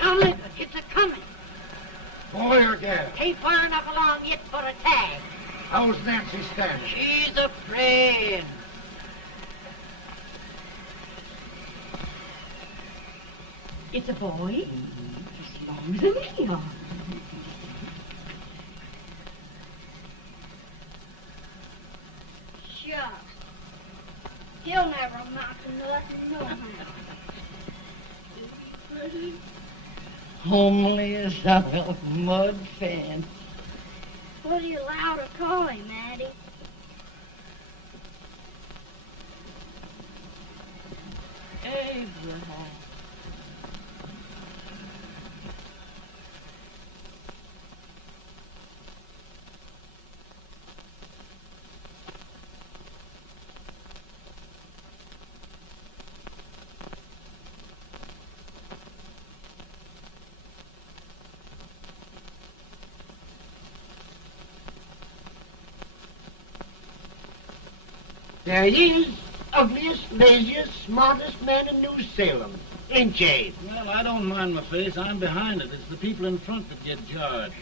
coming. It's a-coming. Boy or gal? Ain't far enough along yet for a tag. How's Nancy standing? She's afraid. It's a boy. As long as a me are. Shucks. He'll never amount to nothing, no how. Homely as a mud fan. What are you allowed to call him, Addie? Abraham. There he is, ugliest, laziest, smartest man in New Salem. Lynchade. Well, I don't mind my face. I'm behind it. It's the people in front that get jarred.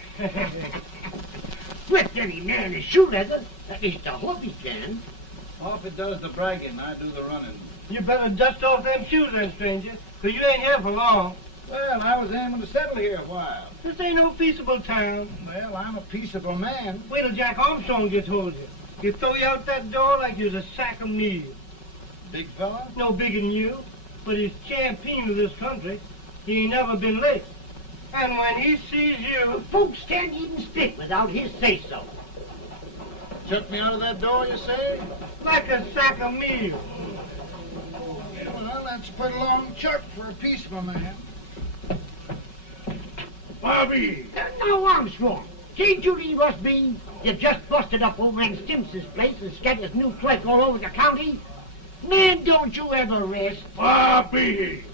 With any man is shoe leather, at least I hope he can. Off it does the bragging, I do the running. You better dust off them shoes then, stranger, 'cause you ain't here for long. Well, I was aiming to settle here a while. This ain't no peaceable town. Well, I'm a peaceable man. Wait till Jack Armstrong gets hold of you. He'll throw you out that door like you're a sack of meal. Big fella? No bigger than you, but he's champion of this country. He ain't never been licked. And when he sees you... Folks can't even speak without his say-so. Chuck me out of that door, you say? like a sack of meal. Well, that's put a long chuck for a peaceful man. Bobby! Now, Armstrong, can't you leave us be? You've just busted up over in Stimson's place and scattered new clerk all over the county. Man, don't you ever rest. Bobby!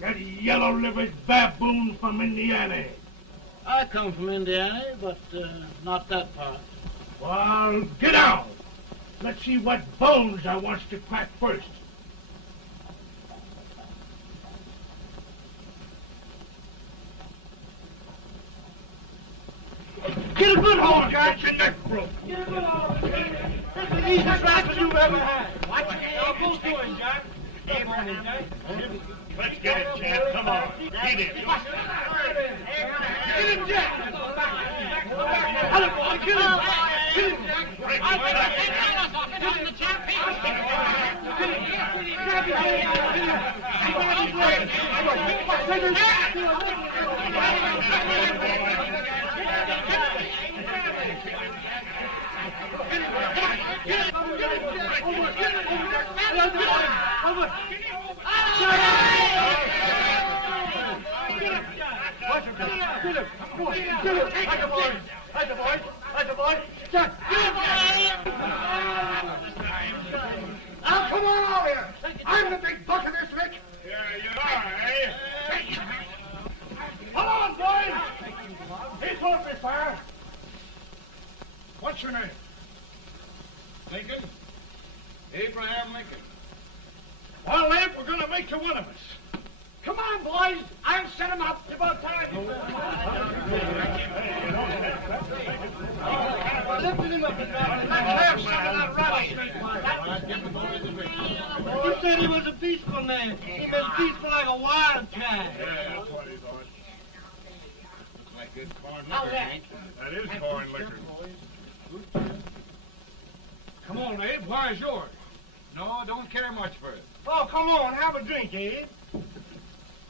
That yellow-livered baboon from Indiana. I come from Indiana, but not that part. Well, get out. Let's see what bones I wants to crack first. Get a good hold, Jack. Your neck broke. Get a good hold. That's the easiest rifle you've ever had. Watch it. Now, both doing, Jack. Abraham. Let's get it, Jack. Come on. Get it. Get him, Jack. Hello, boy. Get him. Get him, Jack. Break his back. Now, come on over here. I'm the big buck of this lick. Yeah, you are, eh? Come on, boys. He's open fire. What's your name? Lincoln? Abraham Lincoln. Well, Abe, we're going to make you one of us. Come on, boys. I'll set him up. It's about time. Lifted him up and down. Let's have some of that rattlesnake. He said he was a peaceful man. He was peaceful like a wildcat. Yeah, that's what he thought. Looks like good corn liquor, Hank. That is corn liquor. Come on, Abe. Where's yours? No, don't care much for it. Oh, come on. Have a drink, Abe.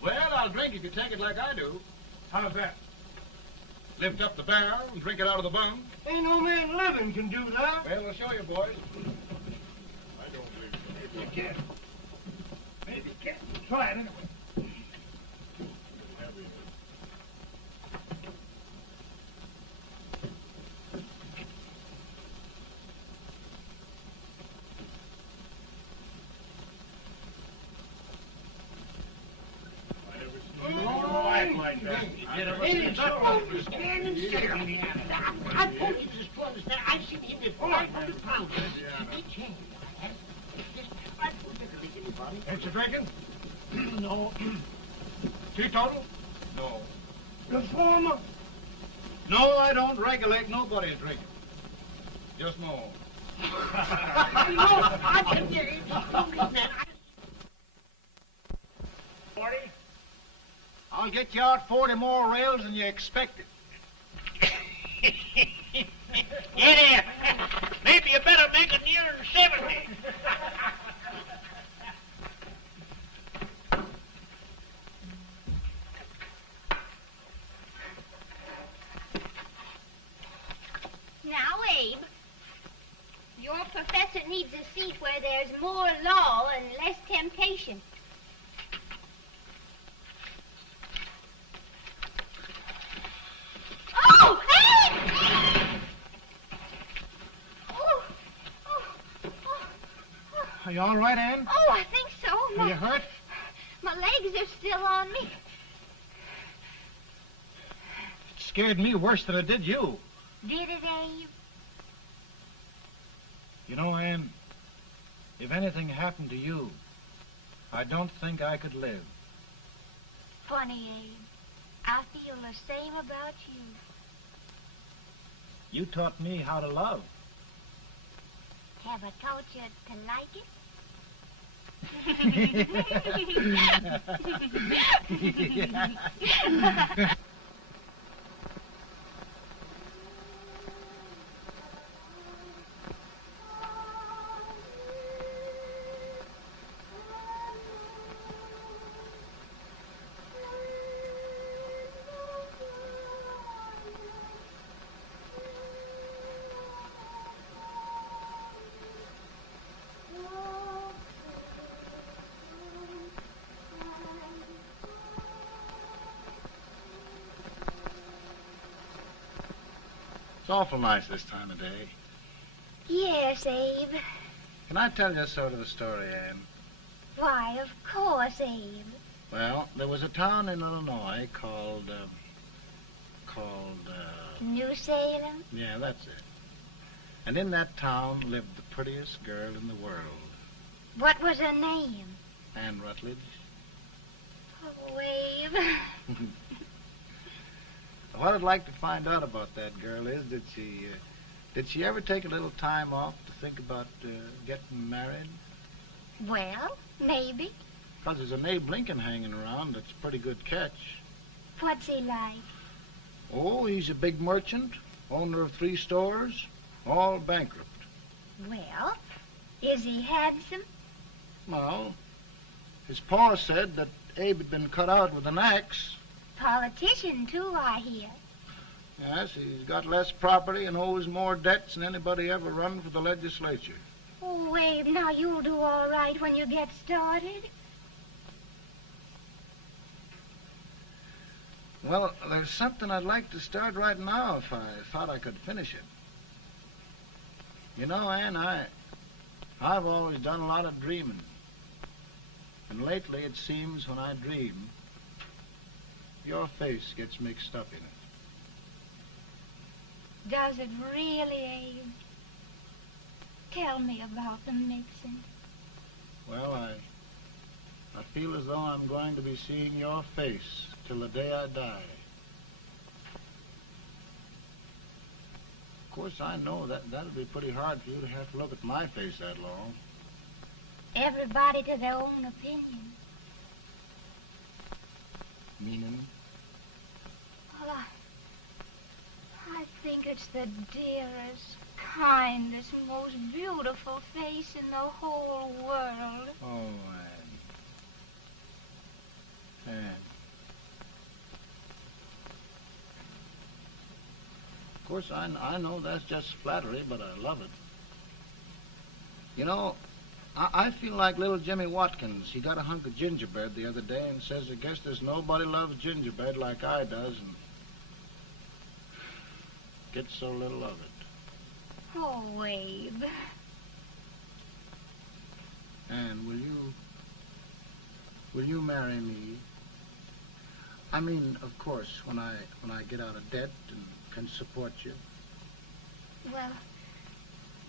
Well, I'll drink if you take it like I do. How's that? Lift up the barrel and drink it out of the bung. Ain't no man living can do that. Well, I'll show you, boys. I don't believe so. You can. Maybe you can. Try it anyway. Like that. Stand and sit on me. I told you this brother's there. I've seen him at 500 pounds. He changed. I told you to drink anybody. Ain't you drinking? No. Teetotal? No. Reformer? No, I don't regulate nobody's drinking. Just my own. I can get it. Don't mean that. 40? I'll get you out 40 more rails than you expected. Yeah, maybe you better make it nearer 70. Now, Abe, your professor needs a seat where there's more law and less temptation. Oh, hey! Oh, oh, oh, oh. Are you all right, Ann? Oh, I think so. Are you hurt? My legs are still on me. It scared me worse than it did you. Did it, Abe? You know, Ann, if anything happened to you, I don't think I could live. Funny, Abe. I feel the same about you. You taught me how to love. Have I taught you to like it? It's awful nice this time of day. Yes, Abe. Can I tell you sort of a story, Ann? Why, of course, Abe. Well, there was a town in Illinois called, New Salem? yeah, that's it. And in that town lived the prettiest girl in the world, What was her name? Ann Rutledge. Oh, Abe. What I'd like to find out about that girl is, did she ever take a little time off to think about getting married? Well, maybe. Because there's an Abe Lincoln hanging around that's a pretty good catch. What's he like? Oh, he's a big merchant, owner of 3 stores, all bankrupt. Well, is he handsome? Well, his pa said that Abe had been cut out with an axe. Politician, too, I hear. Yes, he's got less property and owes more debts than anybody ever run for the legislature. Oh, Abe, now you'll do all right when you get started. Well, there's something I'd like to start right now if I thought I could finish it. You know, Ann, I've always done a lot of dreaming. And lately it seems when I dream, your face gets mixed up in it. Does it really, Abe? Tell me about the mixing. Well, I feel as though I'm going to be seeing your face till the day I die. Of course, I know that'll be pretty hard for you to have to look at my face that long. Everybody to their own opinion. Meaning? Well, I think it's the dearest, kindest, most beautiful face in the whole world. Oh, Ann. Of course, I know that's just flattery, but I love it. You know, I feel like little Jimmy Watkins. He got a hunk of gingerbread the other day and says, I guess there's nobody loves gingerbread like I does, and gets so little of it. Oh, Abe. Ann, will you marry me? I mean, of course, when I get out of debt and can support you. Well,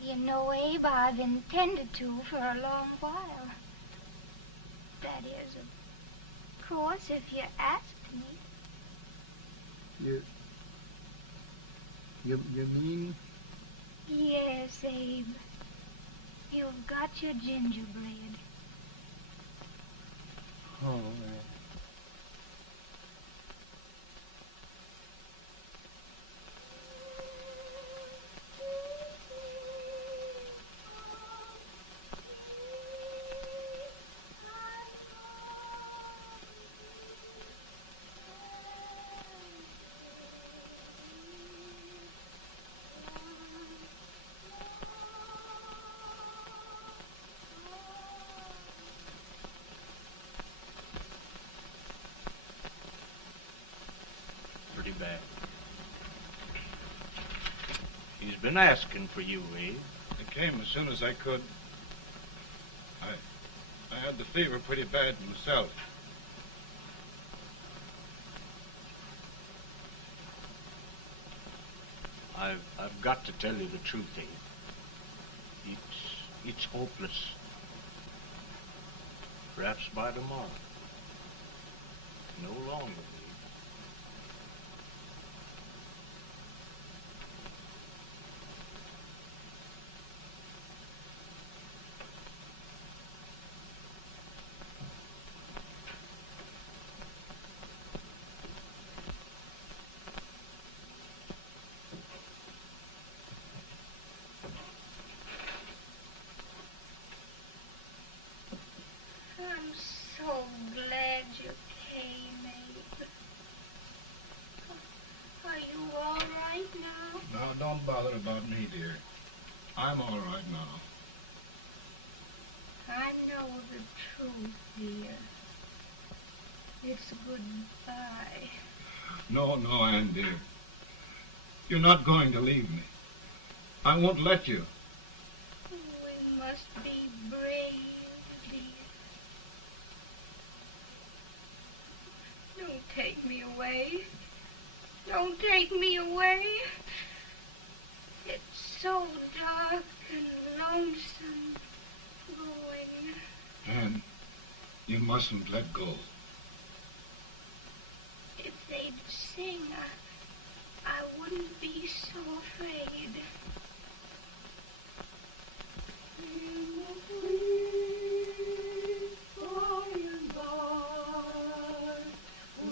you know, Abe, I've intended to for a long while. That is, of course, if you asked me. You mean? Yes, Abe. You've got your gingerbread. Oh, Pretty bad. He's been asking for you, Abe. I came as soon as I could. I had the fever pretty bad myself. I've got to tell you the truth, Abe. It's hopeless. Perhaps by tomorrow. No longer, Abe. I'm so glad you came, Abe. Are you all right now? No, don't bother about me, dear. I'm all right now. I know the truth, dear. It's goodbye. No, Ann, dear. You're not going to leave me. I won't let you. We must be brave, dear. Don't take me away. Don't take me away. It's so dark and lonesome going. Ann, you mustn't let go. If they'd sing, I wouldn't be so afraid.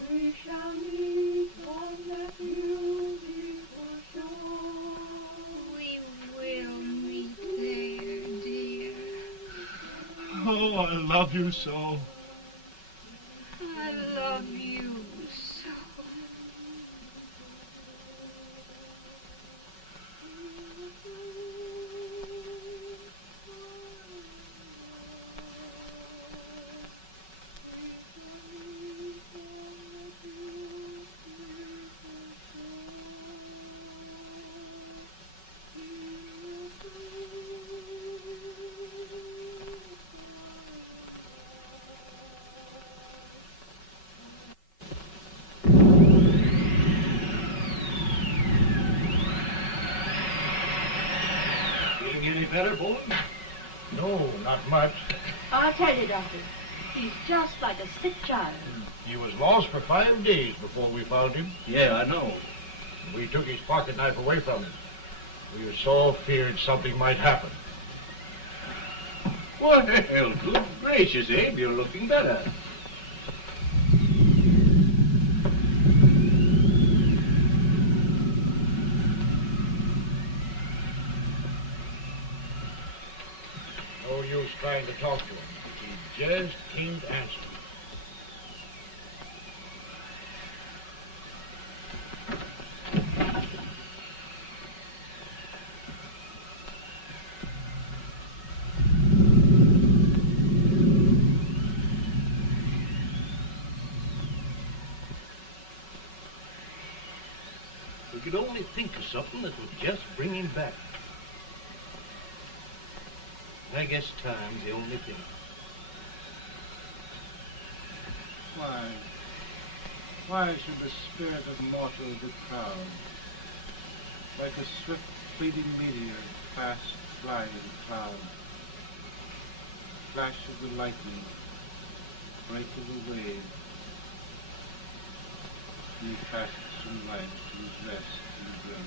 We shall meet on that beautiful shore. We will meet there, dear. Oh, I love you so. I love you so. Feeling any better, boy? No, not much. I'll tell you, Doctor. He's just like a sick child. He was lost for 5 days before we found him. Yeah, I know. We took his pocket knife away from him. We were so feared something might happen. Well, good gracious, Abe, you're looking better. No use trying to talk to him. He just can't answer. We could only think of something that would just bring him back. I guess time's the only thing. Why should the spirit of mortal be proud? Like a swift fleeting meteor, fast flying cloud. Flash of the lightning, break of the wave. He fast and light and rest and dream.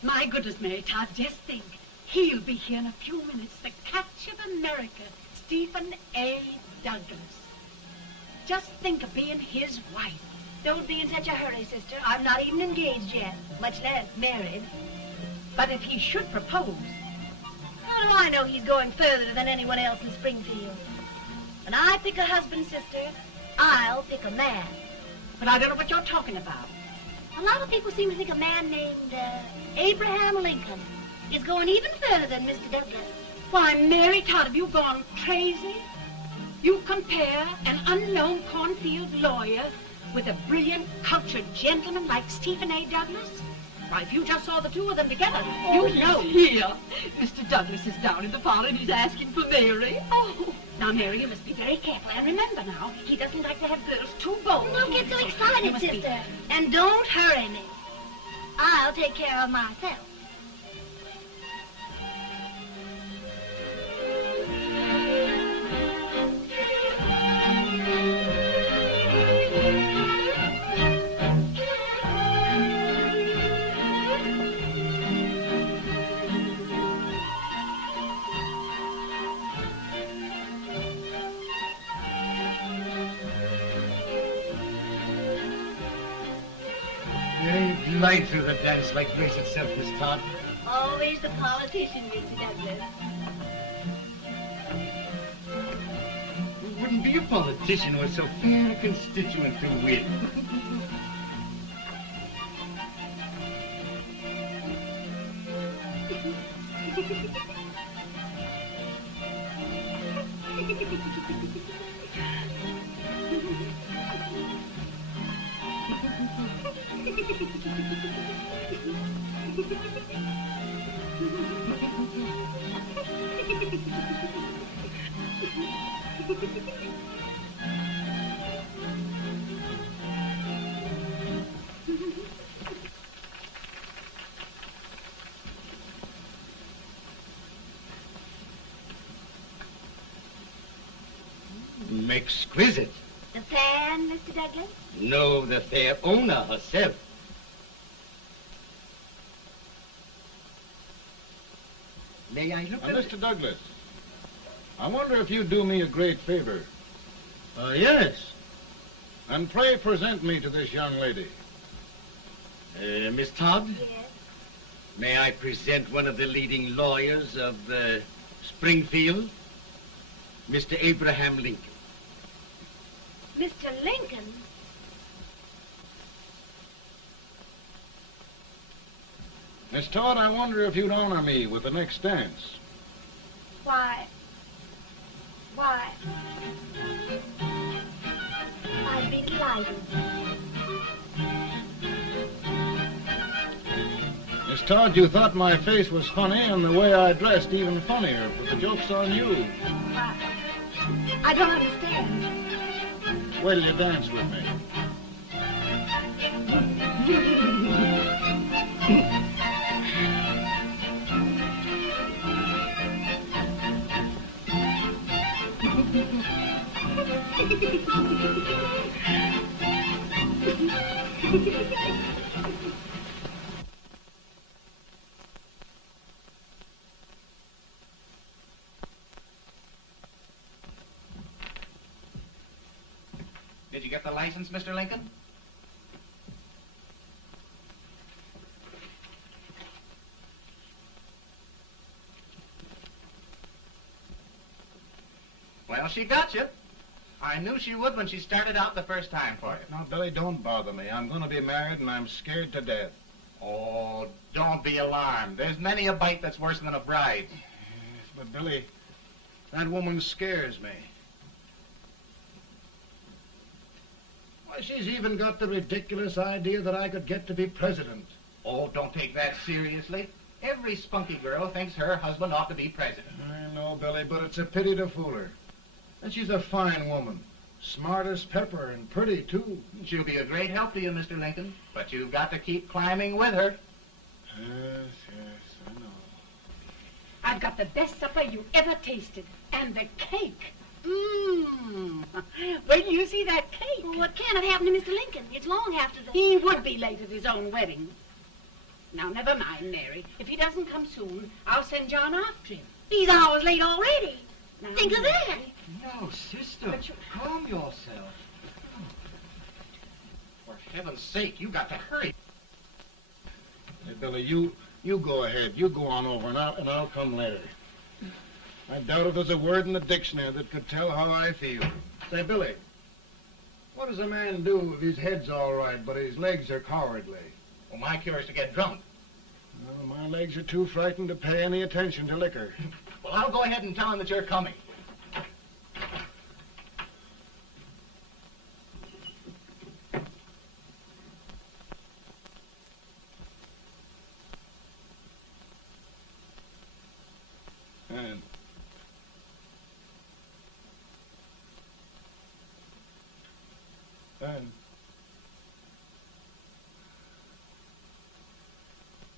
My goodness, Mary Todd, just think. He'll be here in a few minutes. The catch of America, Stephen A. Douglas. Just think of being his wife. Don't be in such a hurry, sister. I'm not even engaged yet, much less married. But if he should propose... How do I know he's going further than anyone else in Springfield? When I pick a husband, sister, I'll pick a man. But I don't know what you're talking about. A lot of people seem to think a man named Abraham Lincoln is going even further than Mr. Douglas. Why, Mary Todd, have you gone crazy? You compare an unknown cornfield lawyer with a brilliant, cultured gentleman like Stephen A. Douglas? Why, if you just saw the two of them together, you'd know. Here. Mr. Douglas is down in the parlor and he's asking for Mary. Oh. Now, Mary, you must be very careful. And remember now, he doesn't like to have girls too bold. Don't get so excited, sister. And don't hurry me. I'll take care of myself. Glide through the dance like grace itself, Miss Todd. Always the politician, Mr. Douglas. We wouldn't be a politician with so fair a constituent to win. Exquisite. The fan, Mr. Douglas? No, the fair owner herself. May I look at it? Mr. Douglas, I wonder if you'd do me a great favor. Yes. And pray present me to this young lady. Miss Todd? Yes. May I present one of the leading lawyers of Springfield, Mr. Abraham Lincoln. Mr. Lincoln? Miss Todd, I wonder if you'd honor me with the next dance. Why? I'd be delighted. Miss Todd, you thought my face was funny and the way I dressed even funnier, but the joke's on you. I don't understand. Wait till you dance with me. Did you get the license, Mr. Lincoln? Well, she got you. I knew she would when she started out the first time for you. Now, Billy, don't bother me. I'm going to be married and I'm scared to death. Oh, don't be alarmed. There's many a bite that's worse than a bride. Yes, but Billy, that woman scares me. Why, she's even got the ridiculous idea that I could get to be president. Oh, don't take that seriously. Every spunky girl thinks her husband ought to be president. I know, Billy, but it's a pity to fool her. And she's a fine woman. Smart as pepper and pretty, too. She'll be a great help to you, Mr. Lincoln. But you've got to keep climbing with her. Yes, I know. I've got the best supper you ever tasted. And the cake. Mmm. Wait till you see that cake. Well, what can have happened to Mr. Lincoln? It's long after the... He would be late at his own wedding. Now, never mind, Mary. If he doesn't come soon, I'll send John after him. He's hours late already. Now, Think of that. No, sister. Calm yourself. For heaven's sake, you got to hurry. Hey, Billy, you go ahead. You go on over, and I'll come later. I doubt if there's a word in the dictionary that could tell how I feel. Say, Billy, what does a man do if his head's all right, but his legs are cowardly? Well, my cure is to get drunk. Well, my legs are too frightened to pay any attention to liquor. Well, I'll go ahead and tell him that you're coming.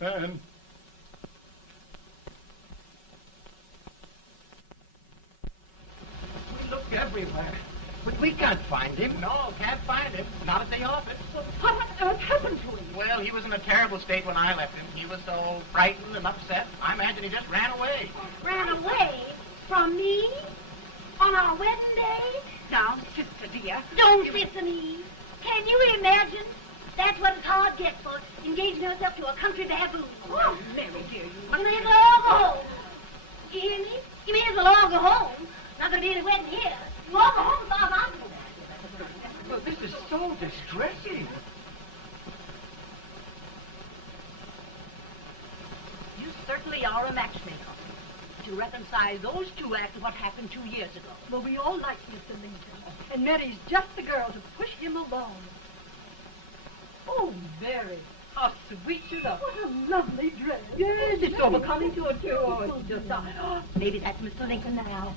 And We looked everywhere, but we can't find him. No, can't find him. Not at the office. Well, what on earth happened to him? Well, he was in a terrible state when I left him. He was so frightened and upset. I imagine he just ran away. Ran away from me? On our wedding day? Now, sister dear. Don't sister me. Can you imagine? That's what his heart gets for engaging herself to a country baboon. Oh, Mary, dear, you You may as well all go home. You hear me? You may as well all go home. Not gonna be any wedding here. You all go home as far as I'm concerned. Well, this is so distressing. You certainly are a matchmaker. To reconcile those two after what happened 2 years ago. Well, we all like Mr. Lincoln. And Mary's just the girl to push him along. Oh, Mary, how sweet you look. What a lovely dress. Yes, it's so becoming to her, too. Oh, it's just maybe that's Mr. Lincoln now.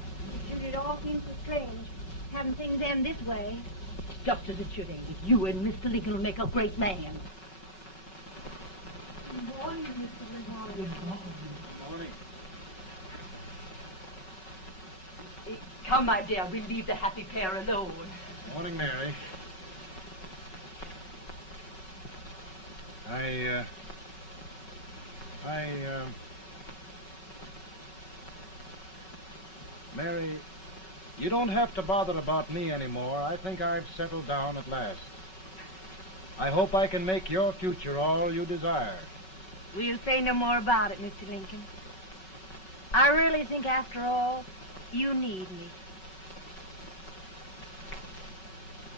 It all seems so strange, having things end this way. Just as it should end. You and Mr. Lincoln will make a great man. Good morning, Mr. Lincoln. Good morning. Come, my dear, we'll leave the happy pair alone. Morning, Mary. Mary, you don't have to bother about me anymore. I think I've settled down at last. I hope I can make your future all you desire. We'll say no more about it, Mr. Lincoln. I really think, after all, you need me.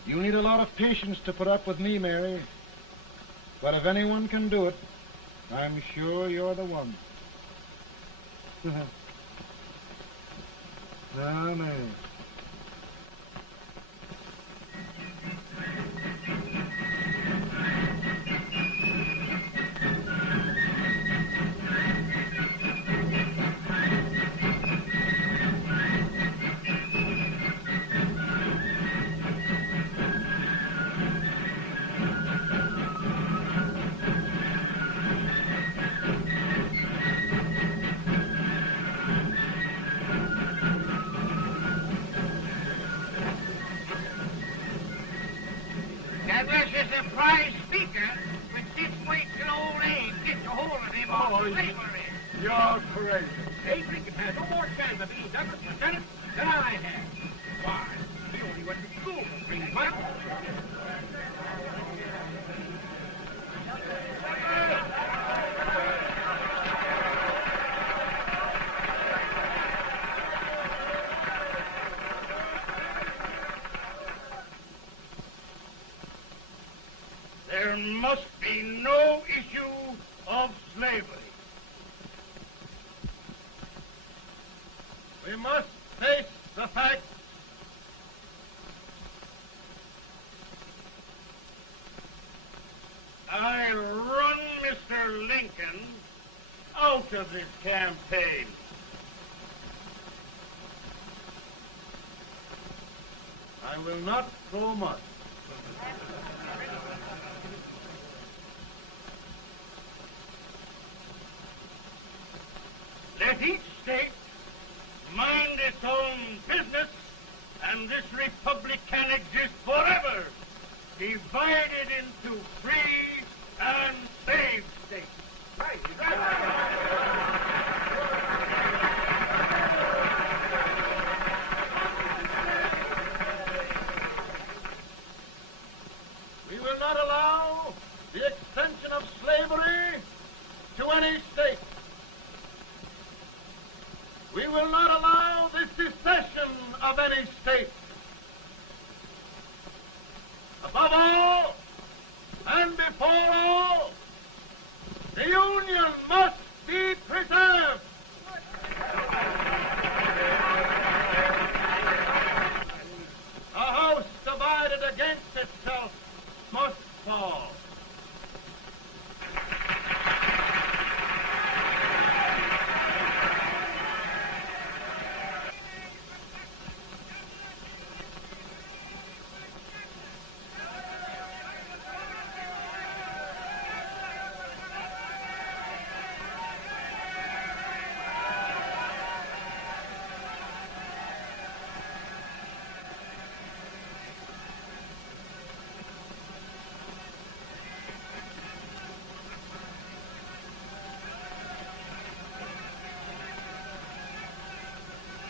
You need a lot of patience to put up with me, Mary. But if anyone can do it, I'm sure you're the one. Amen. That was a surprise speaker, which didn't wait till old age gets a hold of him on slavery. You're crazy. Abe Lincoln had no more chance of being Douglas lieutenant than I had. Why, he only went to school for 3 months. There must be no issue of slavery. We must face the fact I run Mr. Lincoln out of this campaign. I will not throw much. Let each state mind its own business, and this republic can exist forever, divided into free and slave states. Right. We will not allow the extension of slavery to any state. We will not allow the secession of any state. Above all, and before all, the Union must be preserved. A house divided against itself must fall.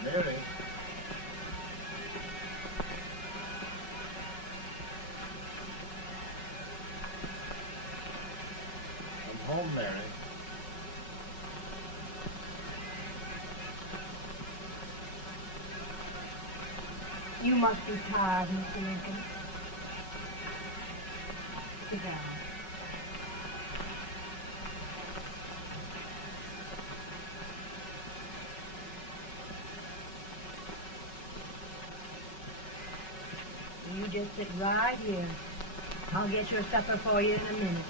Mary. I'm home, Mary. You must be tired, Mr. Lincoln. Sit down. You just sit right here. I'll get your supper for you in a minute.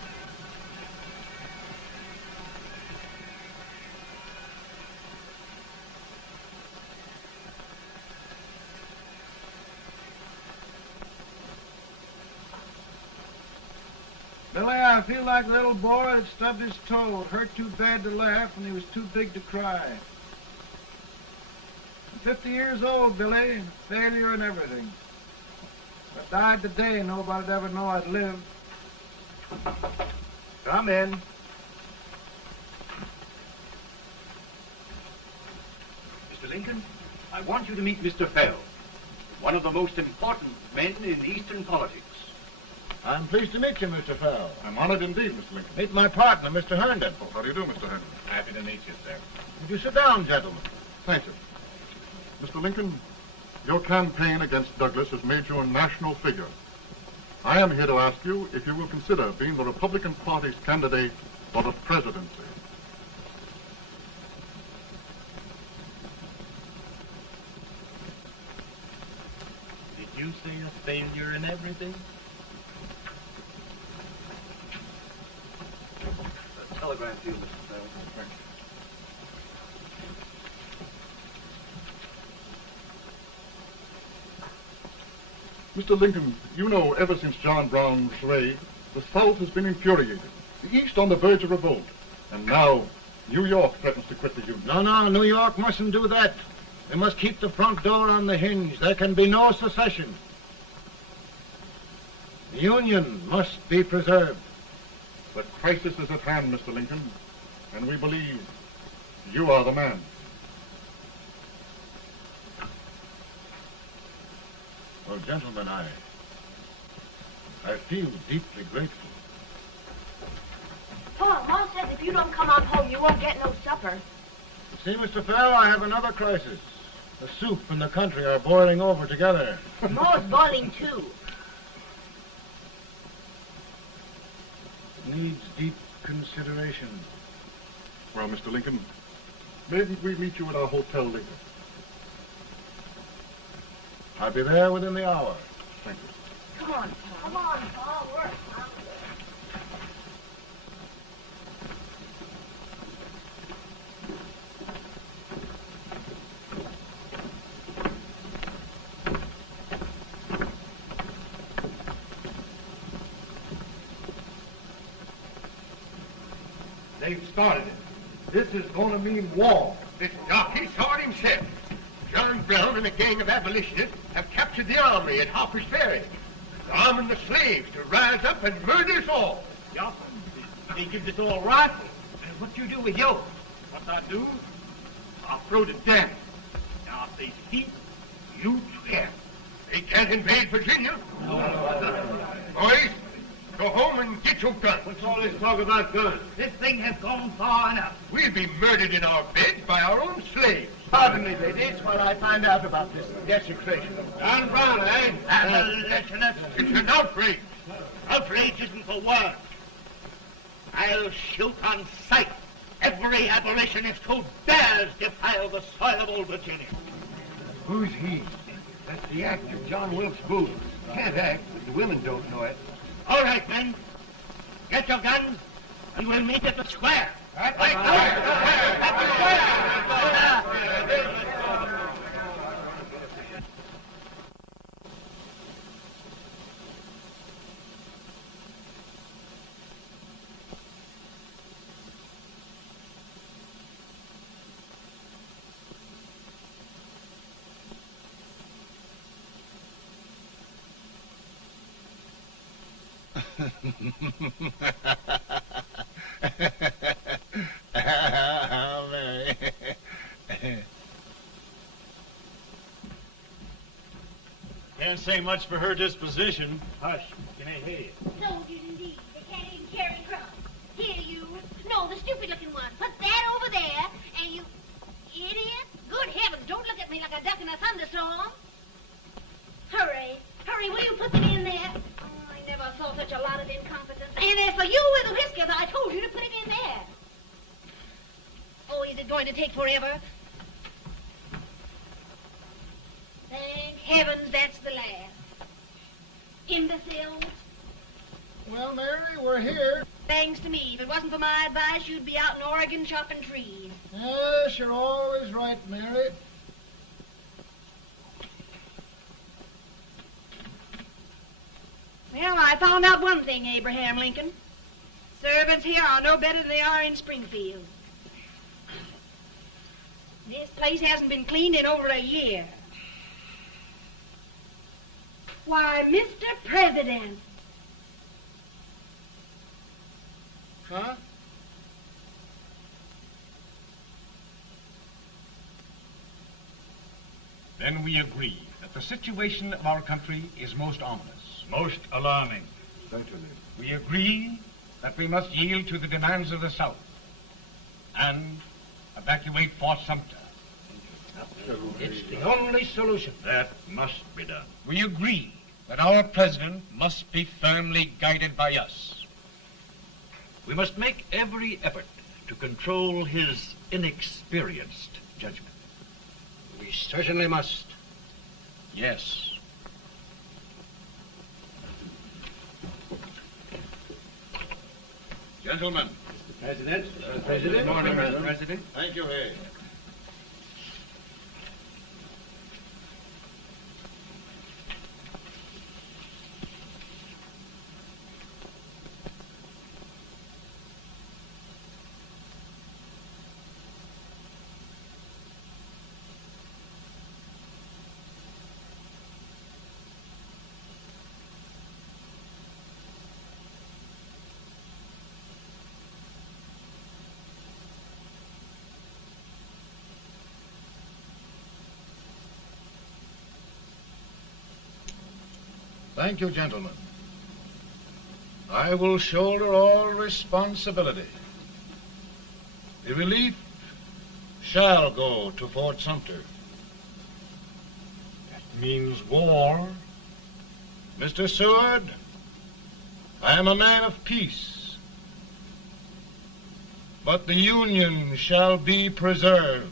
Billy, I feel like a little boy that stubbed his toe. It hurt too bad to laugh, and he was too big to cry. 50 years old, Billy. Failure and everything. If I died today, nobody'd ever know I'd lived. Come in. Mr. Lincoln, I want you to meet Mr. Fell, one of the most important men in Eastern politics. I'm pleased to meet you, Mr. Fell. I'm honored indeed, Mr. Lincoln. Meet my partner, Mr. Herndon. Oh, how do you do, Mr. Herndon? Happy to meet you, sir. Would you sit down, gentlemen? Thank you. Mr. Lincoln, your campaign against Douglas has made you a national figure. I am here to ask you if you will consider being the Republican Party's candidate for the presidency. Did you say a failure in everything? A telegram to you, Mr. Fell. Thank you. Mr. Lincoln, you know, ever since John Brown's raid, the South has been infuriated, the East on the verge of revolt, and now New York threatens to quit the Union. No, New York mustn't do that. They must keep the front door on the hinge. There can be no secession. The Union must be preserved. The crisis is at hand, Mr. Lincoln, and we believe you are the man. Well, gentlemen, I feel deeply grateful. Paul, Ma says if you don't come on home, you won't get no supper. See, Mr. Fell, I have another crisis. The soup and the country are boiling over together. Ma's boiling too. Needs deep consideration. Well, Mr. Lincoln, maybe we meet you at our hotel later. I'll be there within the hour. Thank you. Come on, Paul. Come on, Paul. Work. They've started it. This is going to mean war. This jockey saw it himself. John Brown and a gang of abolitionists have captured the armory at Harper's Ferry. They're arming the slaves to rise up and murder us all. Yeah, they give us all rifles. And what you do with yours? What I do? I'll throw to them. Now, if they speak, you swear. They can't invade Virginia. Boys, go home and get your guns. What's all this talk about guns? This thing has gone far enough. We'll be murdered in our beds by our own slaves. Pardon me, ladies, while I find out about this desecration. John Brown, eh? Abolitionists. It's an outrage. Outrage isn't the word. I'll shoot on sight every abolitionist who dares defile the soil of old Virginia. Who's he? That's the actor, John Wilkes Booth. Can't act, but the women don't know it. All right, men. Get your guns, and we'll meet at the square. At the square! How merry. Can't say much for her disposition. Hush, can I hear you? Soldiers indeed. They can't even carry crumbs. Here, you. No, the stupid-looking one. Put that over there, and you... Idiot. Good heavens, don't look at me like a duck in a thunderstorm. Hurry. Hurry, will you put them in there? Oh, I never saw such a lot of incompetence. And as for you with the whiskers, I told you to put it in there. Oh, is it going to take forever? Thank heavens that's the last. Imbeciles. Well, Mary, we're here. Thanks to me. If it wasn't for my advice, you'd be out in Oregon chopping trees. Yes, you're always right, Mary. Well, I found out one thing, Abraham Lincoln. Servants here are no better than they are in Springfield. This place hasn't been cleaned in over a year. Why, Mr. President. Huh? Then we agree that the situation of our country is most ominous. Most alarming. Certainly. We agree that we must yield to the demands of the South and evacuate Fort Sumter. It's the only solution. That must be done. We agree that our president must be firmly guided by us. We must make every effort to control his inexperienced judgment. We certainly must. Yes. Gentlemen. President. Good morning, Mr. President. Thank you, Hay. Thank you, gentlemen. I will shoulder all responsibility. The relief shall go to Fort Sumter. That means war. Mr. Seward, I am a man of peace, but the Union shall be preserved.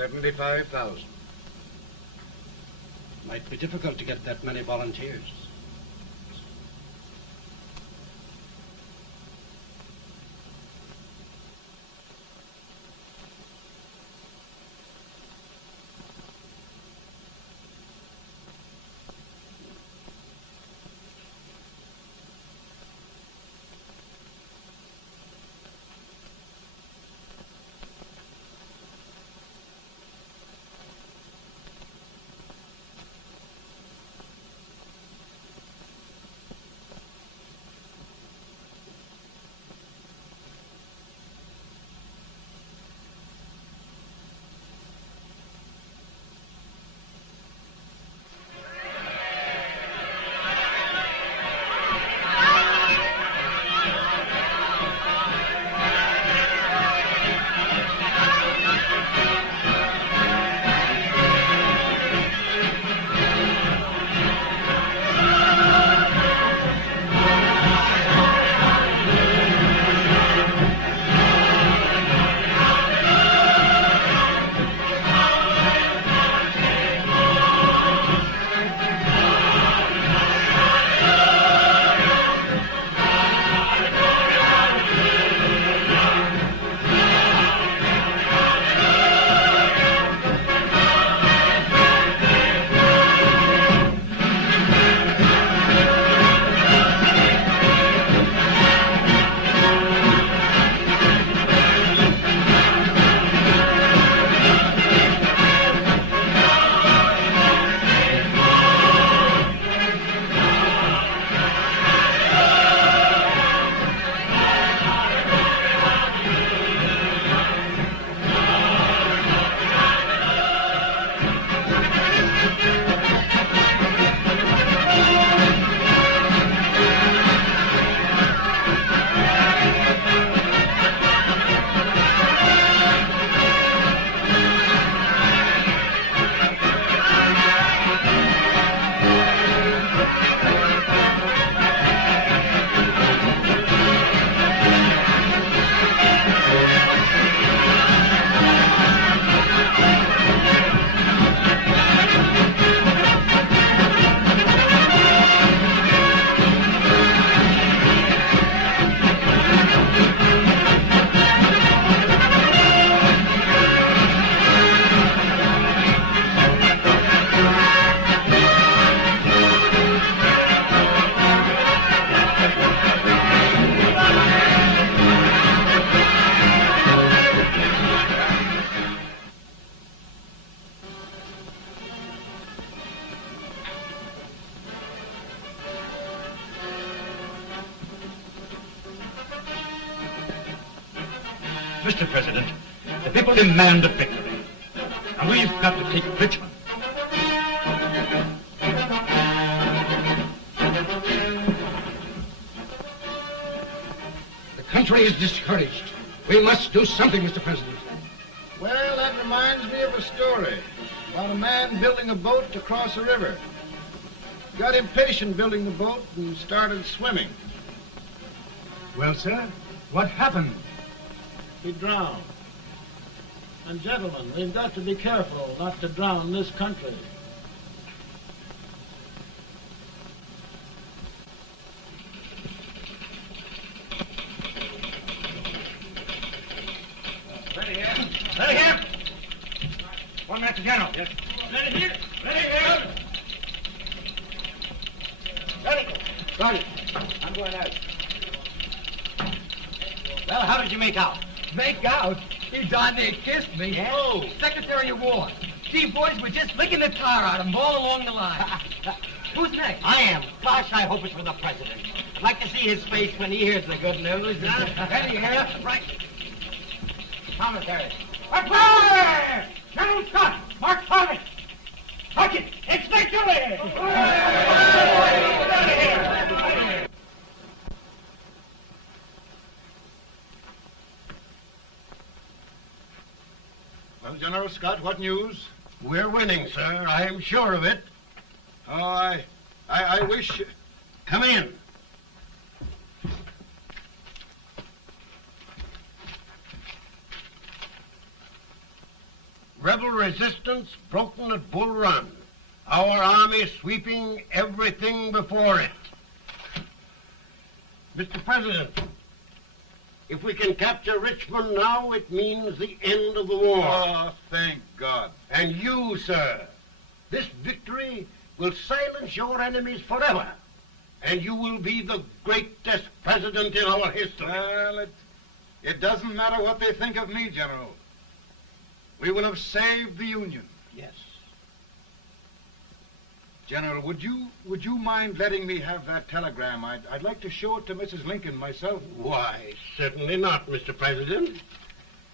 $75,000. Might be difficult to get that many volunteers. Mr. President, the people demand a victory. And we've got to take Richmond. The country is discouraged. We must do something, Mr. President. Well, that reminds me of a story about a man building a boat to cross a river. Got impatient building the boat and started swimming. Well, sir, what happened? He drowned. And gentlemen, we've got to be careful not to drown this country. Ready here. Ready here. One Master General. Yes. Ready here. Ready here. Ready. Ready. I'm going out. Well, how did you make out? Make out? He darn near kissed me. Yeah? Oh, Secretary of War. Gee, boys, we're just licking the tar out of him all along the line. Who's next? I am. Gosh, I hope it's for the president. I'd like to see his face when he hears the good news. Ready here. Right. Commissary. Fire! General Scott, mark target. Sergeant, it's victory! Well, General Scott, what news? We're winning, sir. I am sure of it. Oh, I wish... Come in. Rebel resistance broken at Bull Run. Our army sweeping everything before it. Mr. President, if we can capture Richmond now, it means the end of the war. Oh, thank God. And you, sir, this victory will silence your enemies forever. And you will be the greatest president in our history. Well, it doesn't matter what they think of me, General. We will have saved the Union. Yes. General, would you mind letting me have that telegram? I'd like to show it to Mrs. Lincoln myself. Why, certainly not, Mr. President.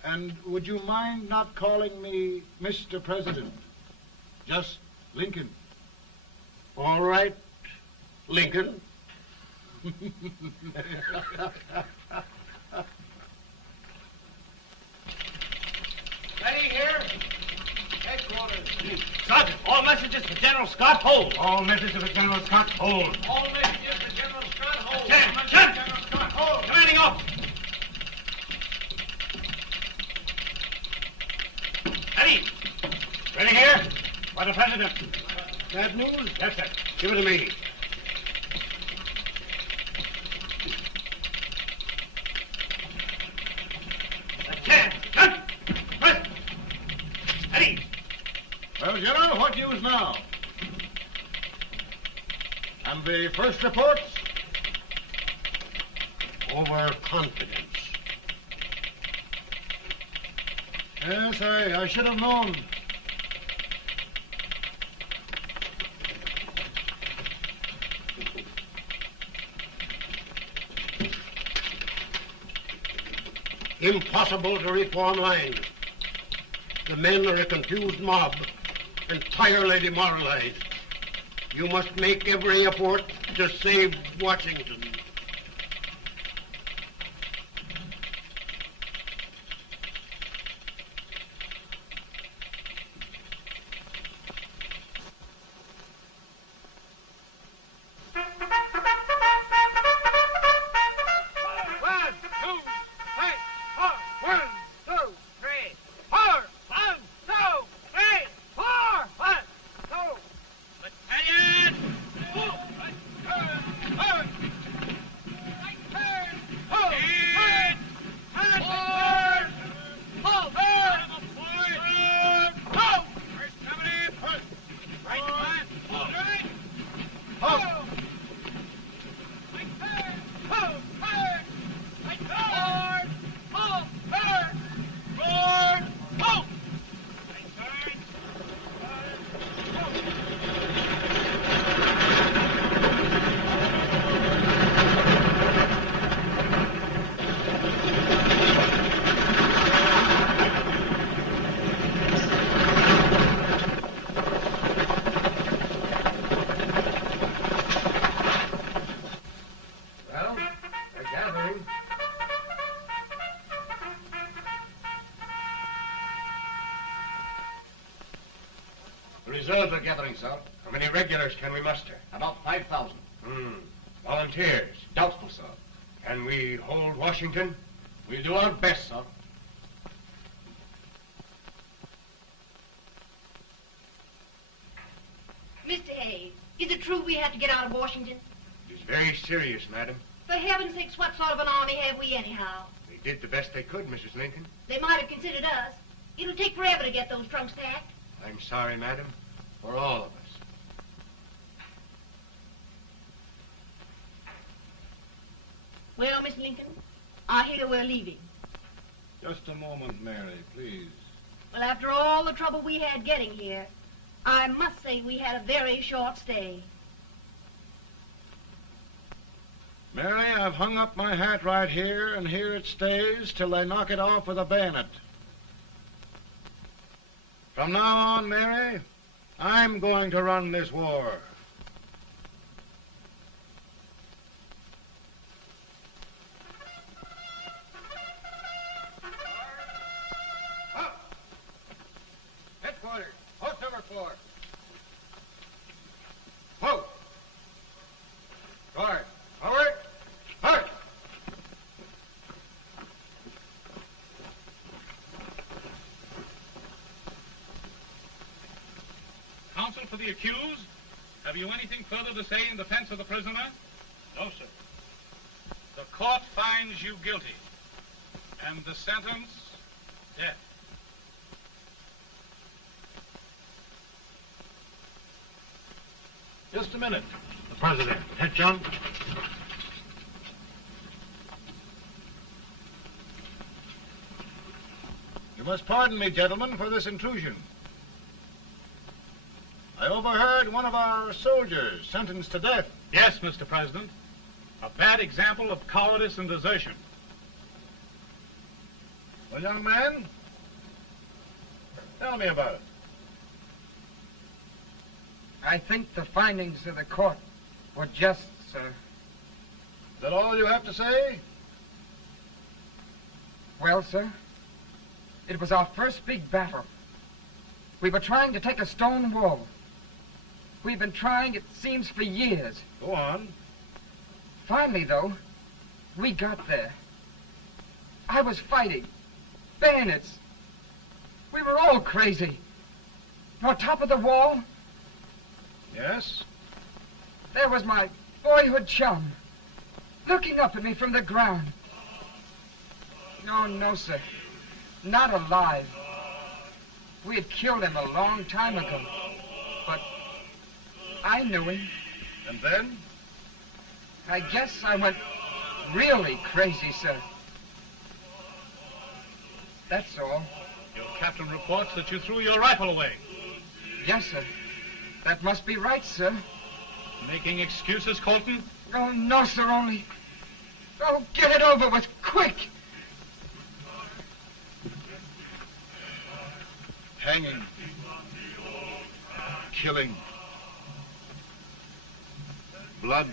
And would you mind not calling me Mr. President? Just Lincoln. All right, Lincoln. Ready here. Headquarters. Sergeant, all messages for General Scott, hold. All messages for General Scott, hold. All messages for General Scott, hold. General Scott, hold. Commanding officer. Ready. Ready here. For the President. Bad news? Yes, sir. Give it to me. Well, General, what news now? And the first reports? Overconfidence. Yes, I should have known. Impossible to reform lines. The men are a confused mob, entirely demoralized. You must make every effort to save Washington. Reserves are gathering, sir. How many regulars can we muster? About 5,000. Volunteers? Doubtful, sir. Can we hold Washington? We'll do our best, sir. Mr. Hayes, is it true we have to get out of Washington? It is very serious, madam. For heaven's sakes, what sort of an army have we anyhow? They did the best they could, Mrs. Lincoln. They might have considered us. It'll take forever to get those trunks packed. I'm sorry, madam, for all of us. Well, Miss Lincoln, I hear we're leaving. Just a moment, Mary, please. Well, after all the trouble we had getting here, I must say we had a very short stay. Mary, I've hung up my hat right here, and here it stays till they knock it off with a bayonet. From now on, Mary, I'm going to run this war. Headquarters, post number 4. Whoa! Guard, forward, march! Counsel for the accused, have you anything further to say in defense of the prisoner? No, sir. The court finds you guilty, and the sentence, death. Just a minute. The President. Head, John. You must pardon me, gentlemen, for this intrusion. I overheard one of our soldiers sentenced to death. Yes, Mr. President. A bad example of cowardice and desertion. Well, young man, tell me about it. I think the findings of the court were just, sir. Is that all you have to say? Well, sir, it was our first big battle. We were trying to take a stone wall. We've been trying, it seems, for years. Go on. Finally, though, we got there. I was fighting. Bayonets. We were all crazy. On top of the wall, Yes? there was my boyhood chum, looking up at me from the ground. No, sir. Not alive. We had killed him a long time ago. But I knew him. And then? I guess I went really crazy, sir. That's all. Your captain reports that you threw your rifle away. Yes, sir. That must be right, sir. Making excuses, Colton? Oh, no, sir, only... Oh, get it over with, quick! Hanging. Killing. Blood.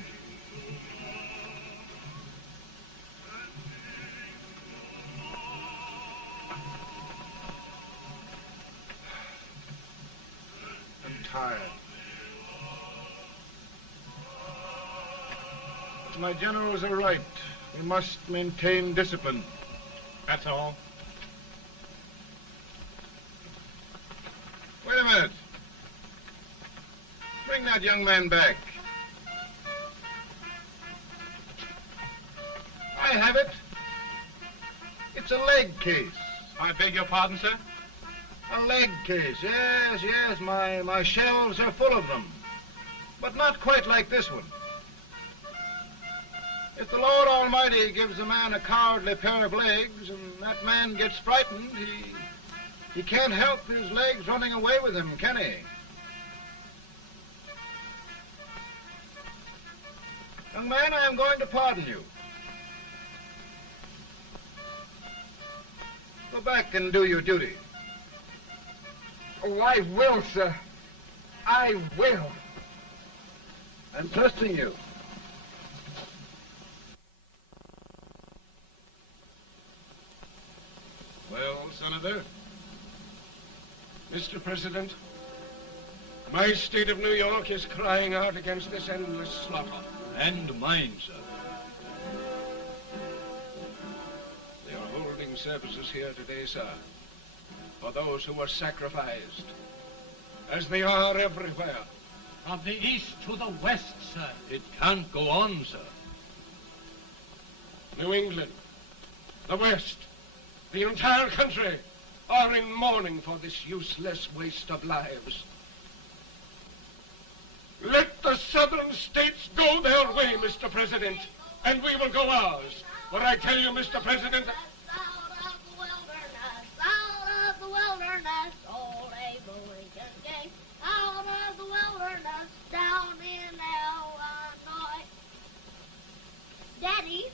I'm tired. But my generals are right. We must maintain discipline. That's all. Wait a minute. Bring that young man back. I have it. It's a leg case. I beg your pardon, sir? A leg case, yes. My shelves are full of them. But not quite like this one. If the Lord Almighty gives a man a cowardly pair of legs and that man gets frightened, he can't help his legs running away with him, can he? Young man, I am going to pardon you. Go back and do your duty. Oh, I will, sir. I will. I'm trusting you. Well, Senator? Mr. President, My state of New York is crying out against this endless slaughter. And mine, sir. They are holding services here today, sir, for those who were sacrificed, as they are everywhere. From the east to the west, sir. It can't go on, sir. New England, the West, the entire country are in mourning for this useless waste of lives. Let the southern states go their way, Mr. President, and we will go ours. For I tell you, Mr. President, Out of the wilderness, old Abraham came. Out of the wilderness, down in Illinois. Daddy,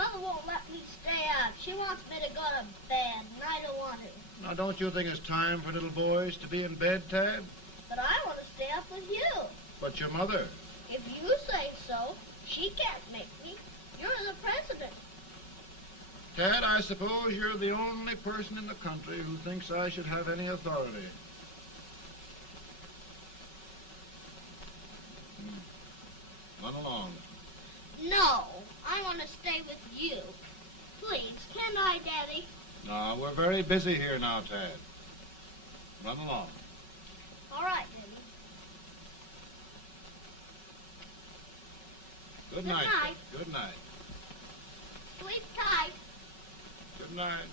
Mother won't let me stay up. She wants me to go to bed, and I don't want to. Now, don't you think it's time for little boys to be in bed, Tad? But I want to stay up with you. But your mother. If you say so, she can't make me. You're the president. Tad, I suppose you're the only person in the country who thinks I should have any authority. Run along. No, I want to stay with you. Please, can I, Daddy? No, we're very busy here now, Tad. Run along. All right, Daddy. Good night. night. Good night. Sleep tight. Good night.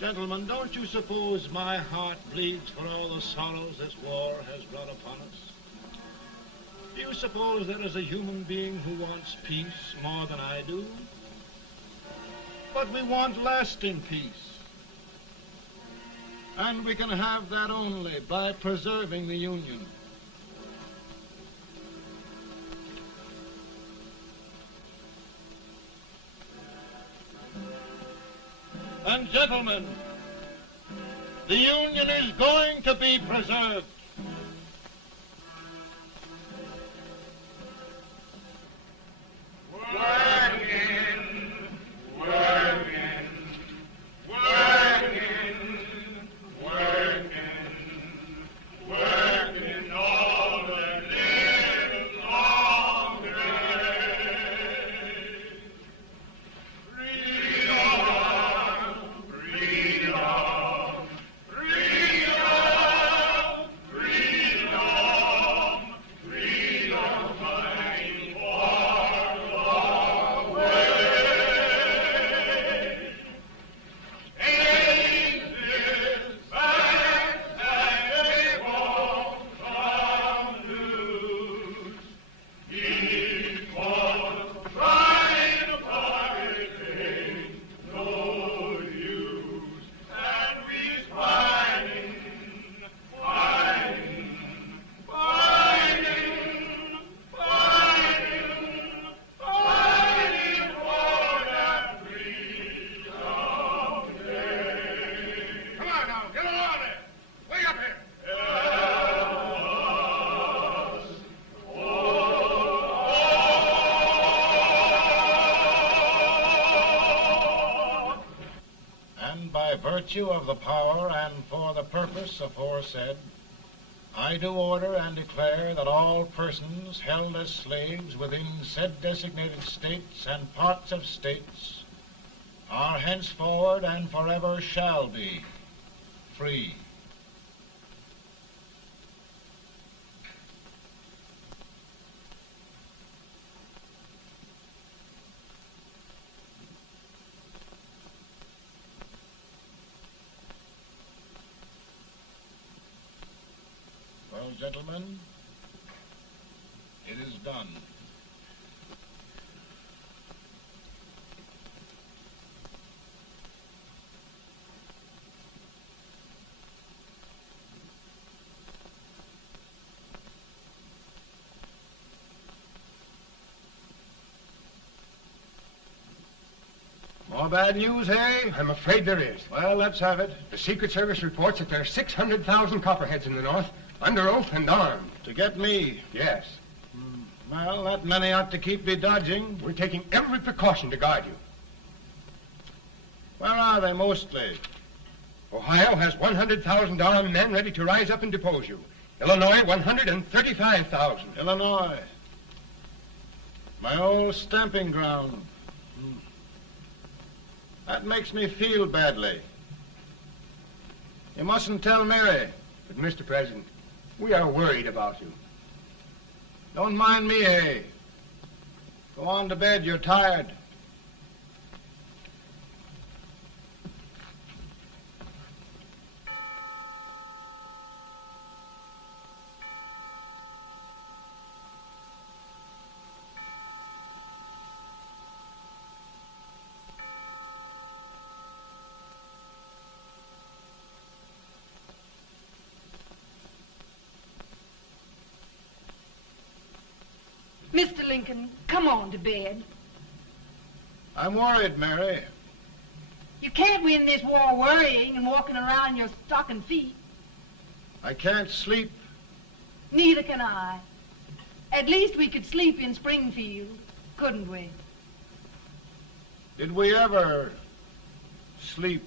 Gentlemen, don't you suppose my heart bleeds for all the sorrows this war has brought upon us? Do you suppose there is a human being who wants peace more than I do? But we want lasting peace. And we can have that only by preserving the Union. And gentlemen, the Union is going to be preserved. Of the power and for the purpose aforesaid, I do order and declare that all persons held as slaves within said designated states and parts of states are henceforward and forever shall be free. Well, gentlemen, it is done. More bad news, hey? I'm afraid there is. Well, let's have it. The Secret Service reports that there are 600,000 copperheads in the North, under oath and armed. To get me? Yes. Well, that many ought to keep me dodging. We're taking every precaution to guard you. Where are they mostly? Ohio has $100,000 men ready to rise up and depose you. Illinois, 135,000. Illinois. My old stamping ground. That makes me feel badly. You mustn't tell Mary. But, Mr. President, we are worried about you. Don't mind me, eh? Go on to bed. You're tired. Mr. Lincoln, come on to bed. I'm worried, Mary. You can't win this war worrying and walking around in your stocking feet. I can't sleep. Neither can I. At least we could sleep in Springfield, couldn't we? Did we ever sleep?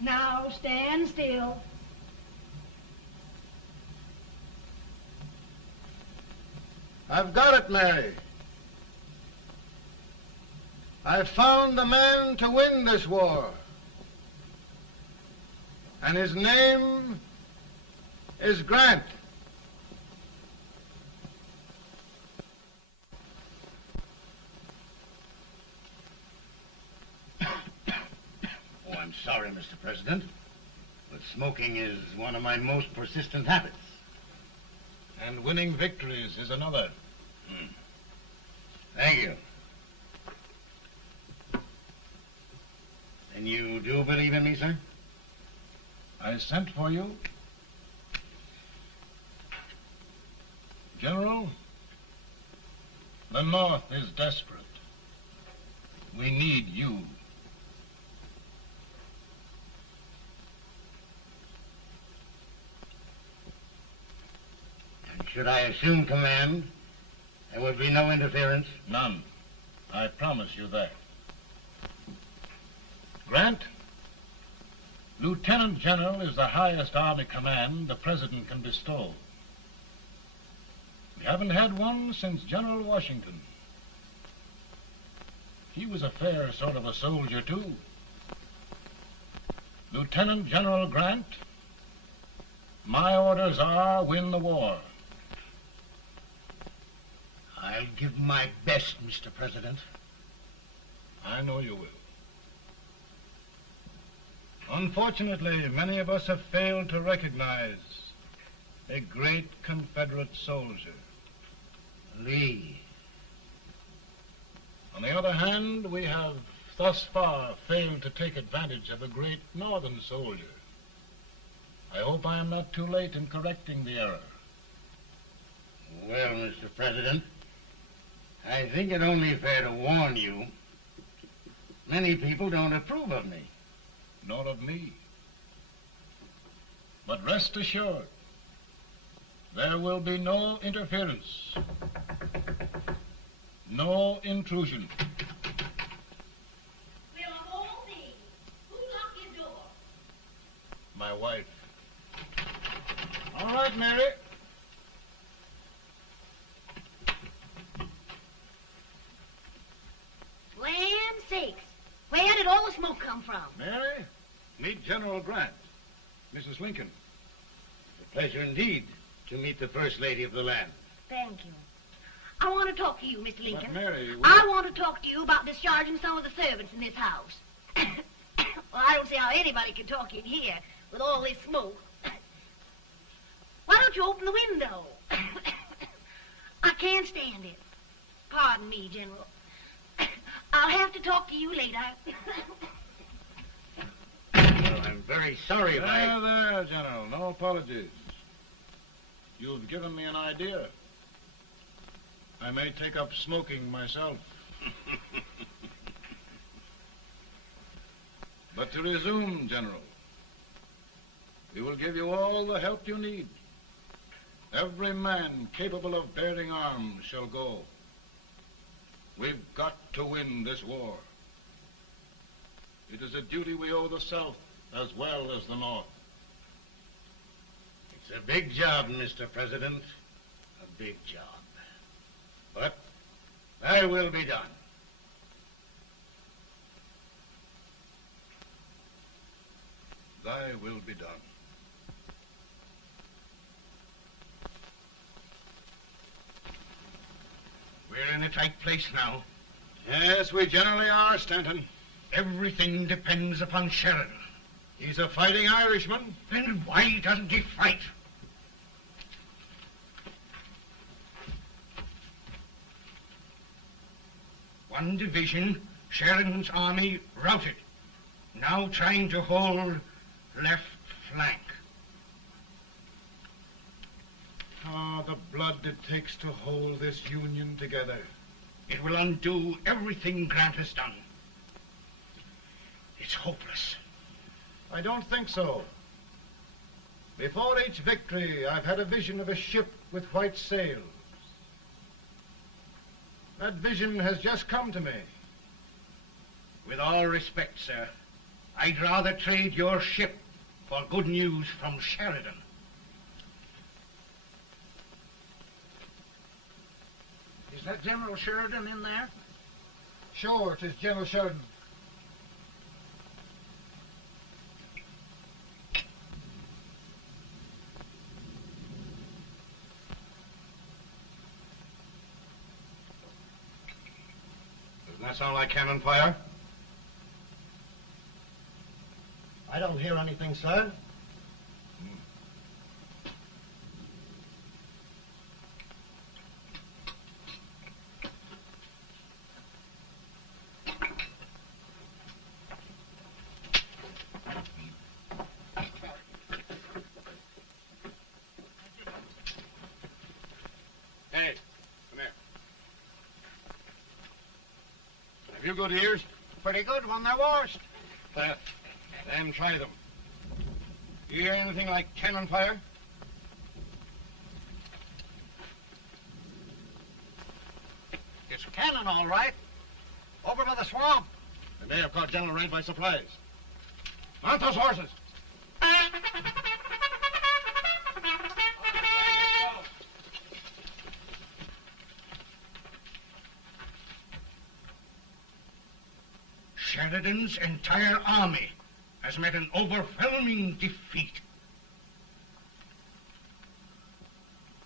Now stand still. I've got it, Mary. I've found the man to win this war. And his name is Grant. Oh, I'm sorry, Mr. President, but smoking is one of my most persistent habits. And winning victories is another. Thank you. And you do believe in me, sir? I sent for you. General, the North is desperate. We need you. And should I assume command, there would be no interference? None. I promise you that. Grant, Lieutenant General is the highest Army command the President can bestow. We haven't had one since General Washington. He was a fair sort of a soldier, too. Lieutenant General Grant, my orders are win the war. I'll give my best, Mr. President. I know you will. Unfortunately, many of us have failed to recognize a great Confederate soldier, Lee. On the other hand, we have thus far failed to take advantage of a great Northern soldier. I hope I am not too late in correcting the error. Well, Mr. President, I think it only fair to warn you. Many people don't approve of me. Nor of me. But rest assured, there will be no interference, no intrusion. Well, of all things, who locked your door? My wife. All right, Mary. Land sakes. Where did all the smoke come from? Mary, meet General Grant, Mrs. Lincoln. It's a pleasure indeed to meet the First Lady of the land. Thank you. I want to talk to you, Mr. Lincoln. But Mary, I want to talk to you about discharging some of the servants in this house. Well, I don't see how anybody can talk in here with all this smoke. Why don't you open the window? I can't stand it. Pardon me, General. I'll have to talk to you later. Well, I'm very sorry if There, General. No apologies. You've given me an idea. I may take up smoking myself. But to resume, General, we will give you all the help you need. Every man capable of bearing arms shall go. We've got to win this war. It is a duty we owe the South as well as the North. It's a big job, Mr. President. A big job. But thy will be done. Thy will be done. We're in a tight place now. Yes, we generally are, Stanton. Everything depends upon Sheridan. He's a fighting Irishman. Then why doesn't he fight? One division, Sheridan's army, routed. Now trying to hold left flank. Ah, the blood it takes to hold this Union together. It will undo everything Grant has done. It's hopeless. I don't think so. Before each victory, I've had a vision of a ship with white sails. That vision has just come to me. With all respect, sir, I'd rather trade your ship for good news from Sheridan. Is that General Sheridan in there? Sure, it is General Sheridan. Doesn't that sound like cannon fire? I don't hear anything, sir. Hey, come here. Have you good ears? Pretty good when they're washed. Then try them. You hear anything like cannon fire? It's cannon, all right. Over by the swamp. They may have caught General Wright by surprise. Mount those horses. Sheridan's entire army has met an overwhelming defeat.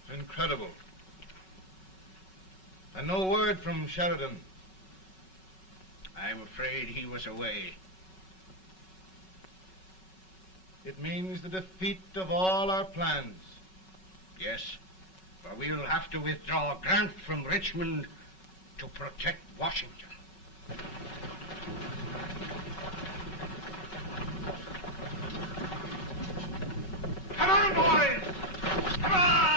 It's incredible. And no word from Sheridan. I'm afraid he was away. It means the defeat of all our plans. Yes, for we'll have to withdraw Grant from Richmond to protect Washington. Come on, boys! Come on!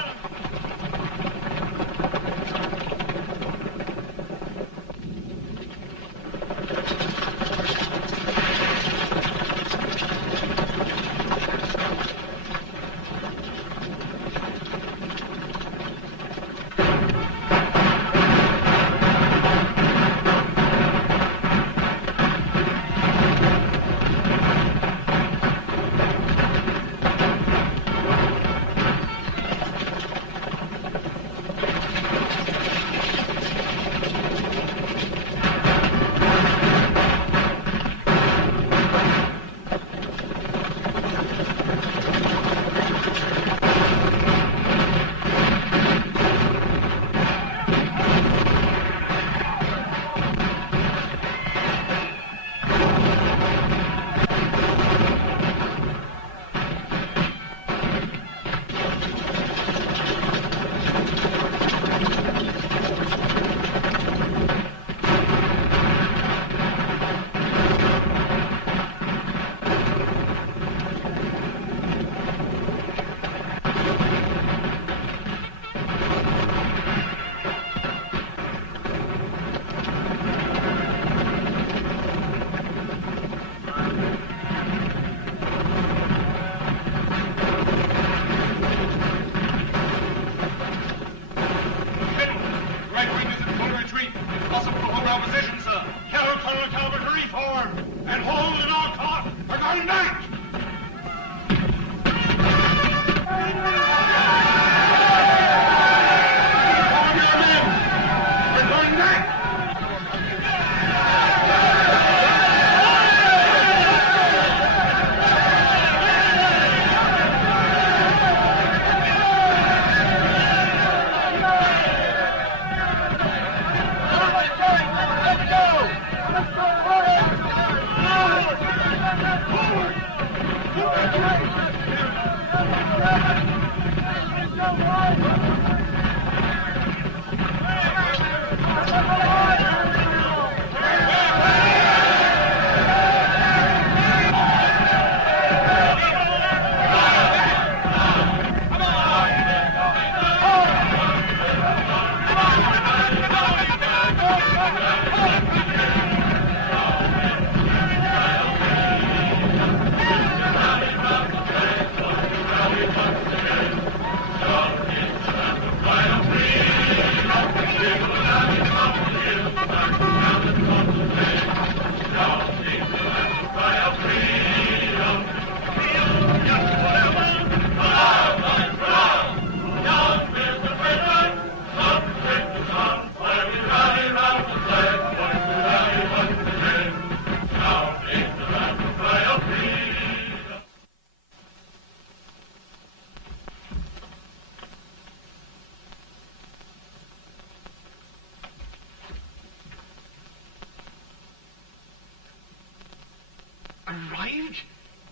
Arrived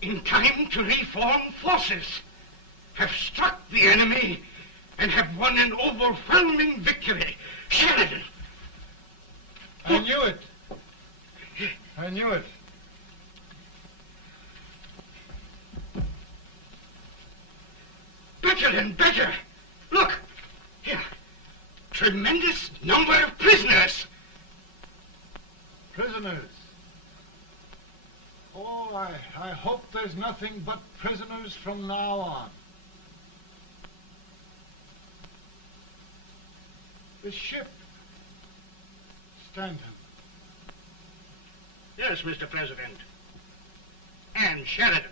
in time to reform forces, have struck the enemy, and have won an overwhelming victory. Sheridan! I knew it. I knew it. Better and better. Look, here. Tremendous number of prisoners. Prisoners. Oh, I hope there's nothing but prisoners from now on. The ship. Stanton. Yes, Mr. President. And Sheridan.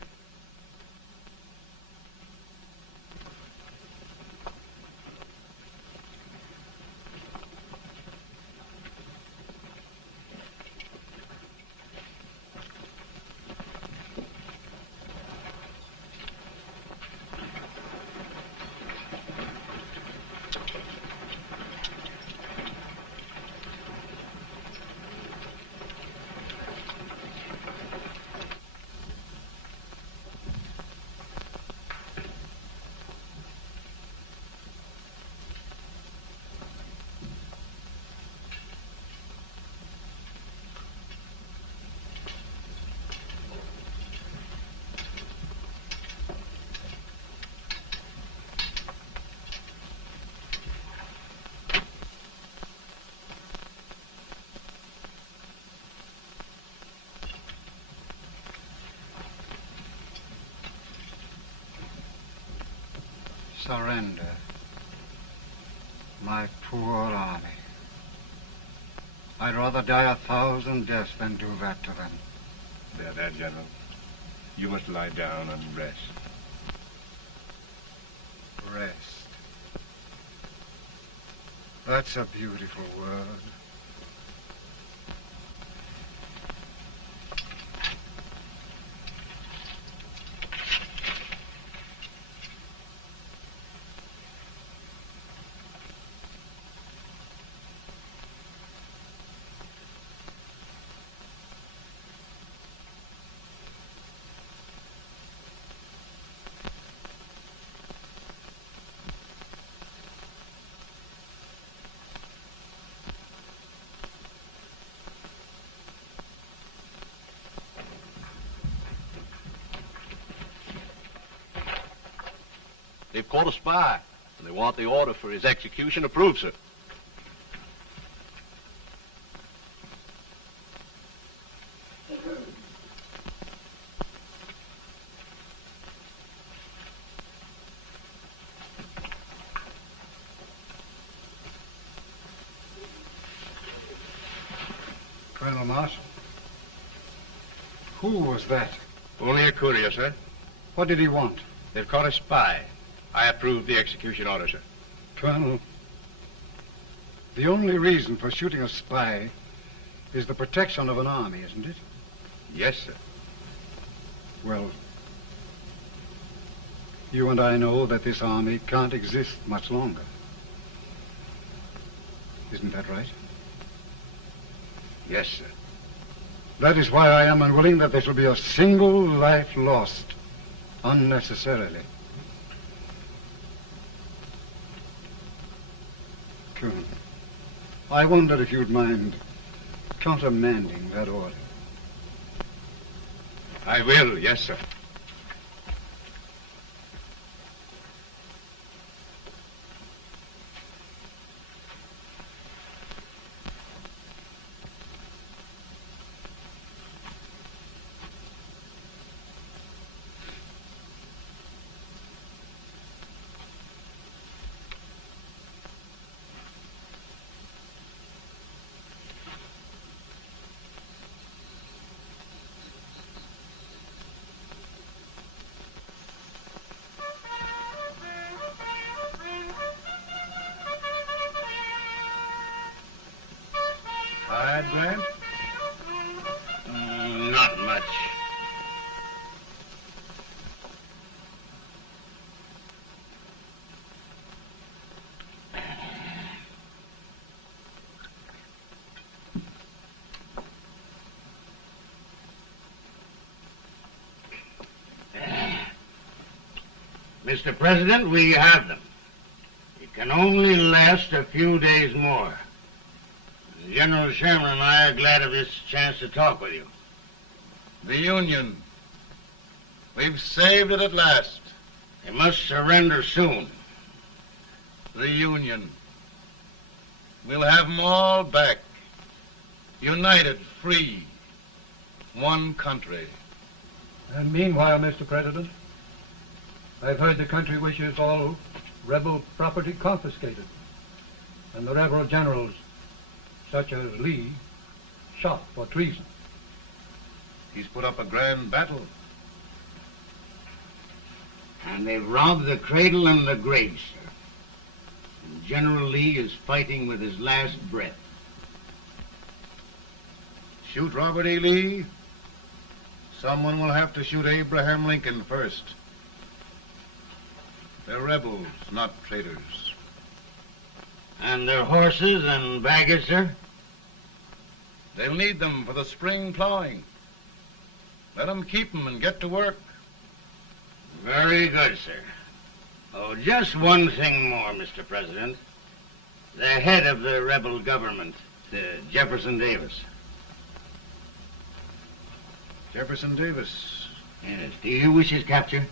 Surrender. My poor army. I'd rather die 1,000 deaths than do that to them. There, General. You must lie down and rest. Rest. That's a beautiful word. They've caught a spy, and they want the order for his execution approved, sir. Colonel Marshall. Who was that? Only a courier, sir. What did he want? They've caught a spy. I approve the execution order, sir. Colonel, the only reason for shooting a spy is the protection of an army, isn't it? Yes, sir. Well, you and I know that this army can't exist much longer. Isn't that right? Yes, sir. That is why I am unwilling that there shall be a single life lost Unnecessarily. Colonel, I wonder if you'd mind countermanding that order. I will, yes, sir. Grant? Not much. Mr. President, we have them. It can only last a few days more. General Sherman and I are glad of this chance to talk with you. The Union. We've saved it at last. They must surrender soon. The Union. We'll have them all back. United, free. One country. And meanwhile, Mr. President, I've heard the country wishes all rebel property confiscated, and the rebel generals, such as Lee, shot for treason. He's put up a grand battle. And they've robbed the cradle and the grave, sir. And General Lee is fighting with his last breath. Shoot Robert E. Lee? Someone will have to shoot Abraham Lincoln first. They're rebels, not traitors. And their horses and baggage, sir? They'll need them for the spring plowing. Let them keep them and get to work. Very good, sir. Oh, just one thing more, Mr. President. The head of the rebel government, Jefferson Davis. Jefferson Davis? Yes. Do you wish his capture?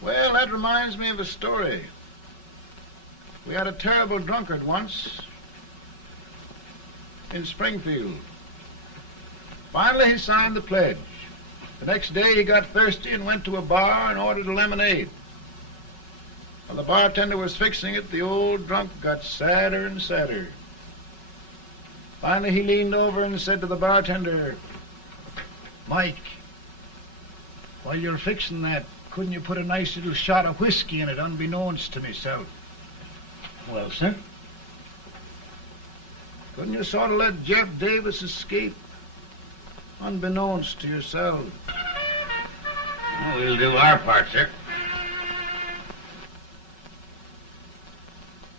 Well, that reminds me of a story. We had a terrible drunkard once in Springfield. Finally, he signed the pledge. The next day, he got thirsty and went to a bar and ordered a lemonade. While the bartender was fixing it, the old drunk got sadder and sadder. Finally, he leaned over and said to the bartender, "Mike, while you're fixing that, couldn't you put a nice little shot of whiskey in it, unbeknownst to myself?" Well, sir? Couldn't you sort of let Jeff Davis escape, unbeknownst to yourself? Well, we'll do our part, sir.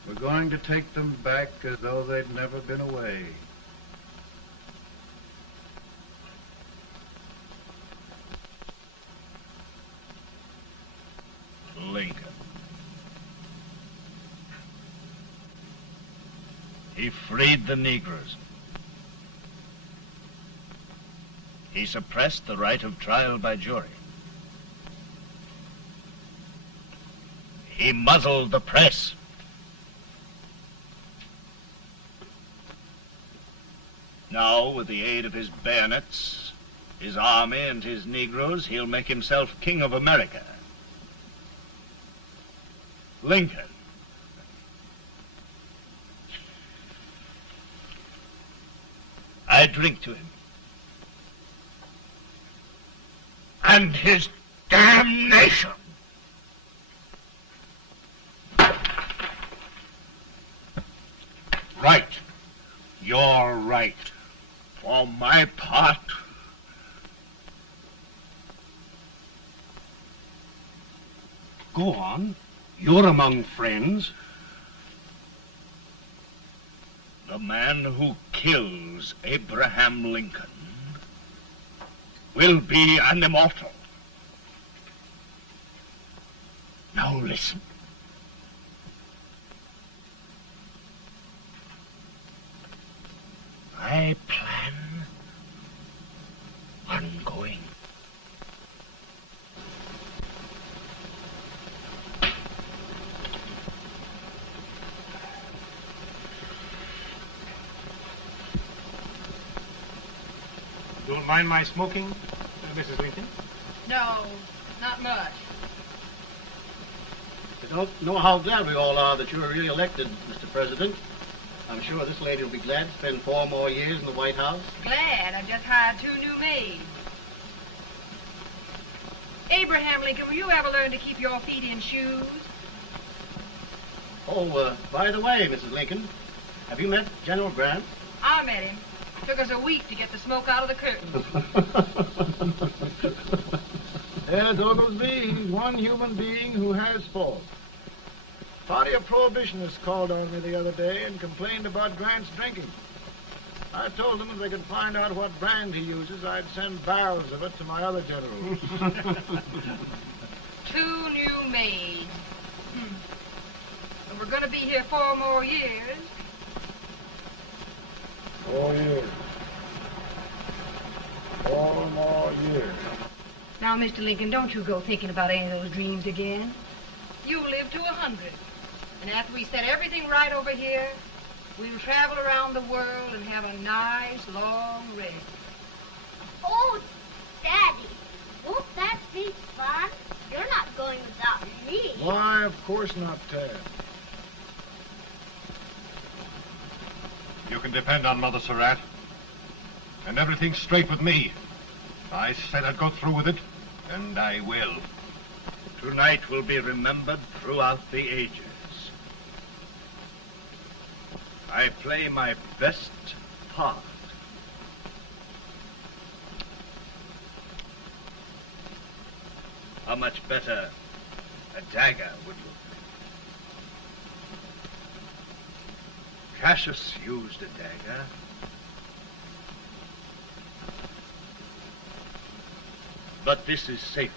We're going to take them back as though they'd never been away. Lincoln. He freed the Negroes. He suppressed the right of trial by jury. He muzzled the press. Now, with the aid of his bayonets, his army, and his Negroes, he'll make himself king of America. Lincoln. I drink to him. And his damnation. Right. You're right. For my part, Go on. You're among friends. the man who kills Abraham Lincoln will be an immortal. Now listen. I plan on going. Don't mind my smoking, Mrs. Lincoln? No, not much. I don't know how glad we all are that you were re-elected, Mr. President. I'm sure this lady will be glad to spend 4 more years in the White House. Glad. I just hired 2 new maids. Abraham Lincoln, will you ever learn to keep your feet in shoes? Oh, by the way, Mrs. Lincoln, have you met General Grant? I met him. Took us a week to get the smoke out of the curtains. Yes, Oglesby, he's one human being who has faults. A party of prohibitionists called on me the other day and complained about Grant's drinking. I told them if they could find out what brand he uses, I'd send barrels of it to my other generals. 2 new maids. And we're going to be here 4 more years. 4 years. 4 more years. Now, Mr. Lincoln, don't you go thinking about any of those dreams again. You live to 100. And after we set everything right over here, we'll travel around the world and have a nice, long rest. Oh, Daddy, won't that be fun? You're not going without me. Why, of course not, Tad. You can depend on Mother Surratt. And everything's straight with me. I said I'd go through with it, and I will. Tonight will be remembered throughout the ages. I play my best part. How much better a dagger would look. Cassius used a dagger. But this is safer.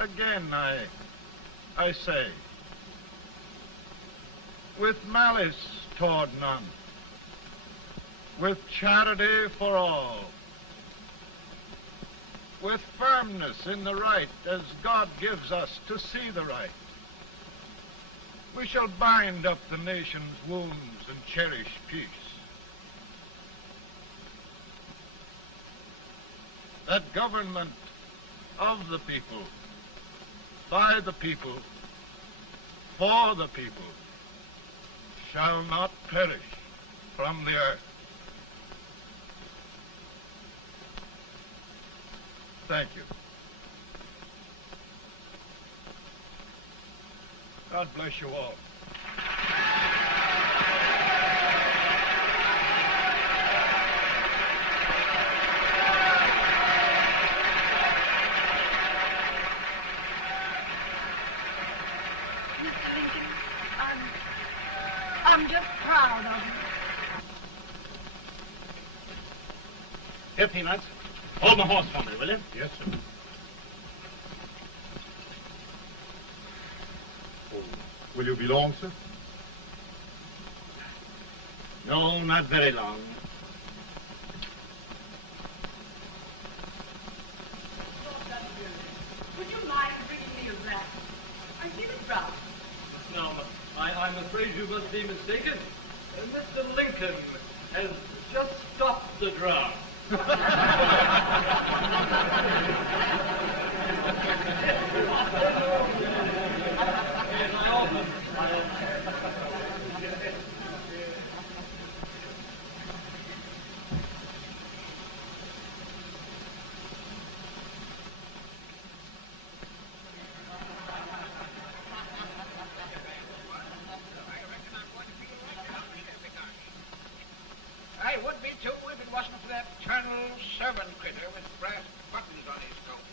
Again, I say, with malice toward none, with charity for all, with firmness in the right as God gives us to see the right, we shall bind up the nation's wounds and cherish peace. That government of the people, by the people, for the people, shall not perish from the earth. Thank you. God bless you all. I'm just proud of you. Here, Peanuts. Hold my horse for me, will you? Yes, sir. Oh, will you be long, sir? No, not very long. Would you mind bringing me a wrap? I feel it rough. No, I'm afraid you must be mistaken. Mr. Lincoln has just stopped the drum. I would be too if it wasn't for that Colonel servant critter with brass buttons on his coat.